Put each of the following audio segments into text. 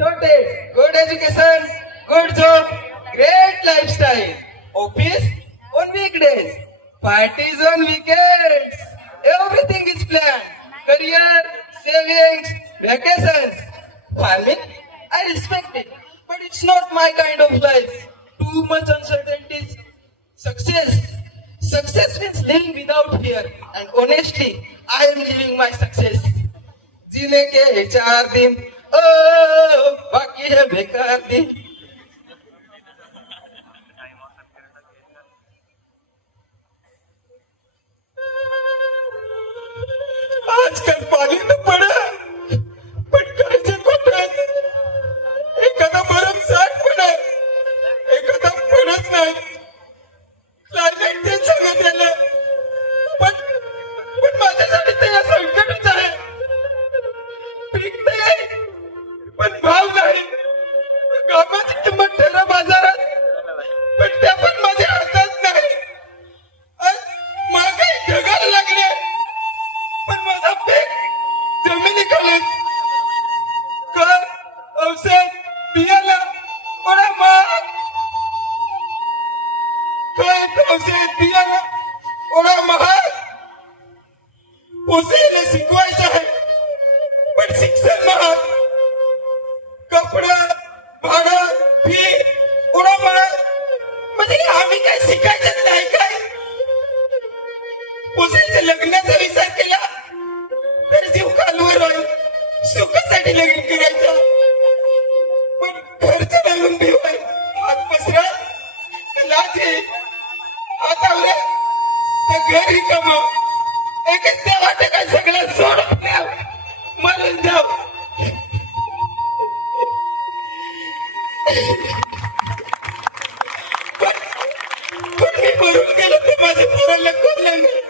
good day Good education, good job, great lifestyle. Office on weekdays, parties on weekends. Everything is planned. Career, savings, vacations. Farming, I respect it, but it's not my kind of life. Too much uncertainties. Success. Success means living without fear. And honestly, I am living my success. जीने के ये चार दिन ओ बाकी है बेकार दिन आजकाल पाणी न पडा. पण कायचे कोटात एखादा बरं साठ पडा. एखादा पडत नाही. पण त्या पण माझ्या हातात नाही. आज महागाई ढगाला लागली आहे. पण माझा पीक जमिनीखाली खत औषध बियाला थोडा महाग खत औषध बियाला थोडा महाग पोसायला शिकवायचं आहे. पण शिक्षण महाग. लग्नाचा विचार केला तर जीव कालवर होईल सुखासाठी लग्न करायचं. पण खर्च लागून भिवाय होईल. हात पसरा. लाज. हात आवरे तर घरी रिकाम एकच त्या वाटे काय सगळं सोडून द्या. मरून द्याव पण पण मी मरून गेलो तर माझ्या पोराला कोण लागेल?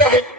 everything.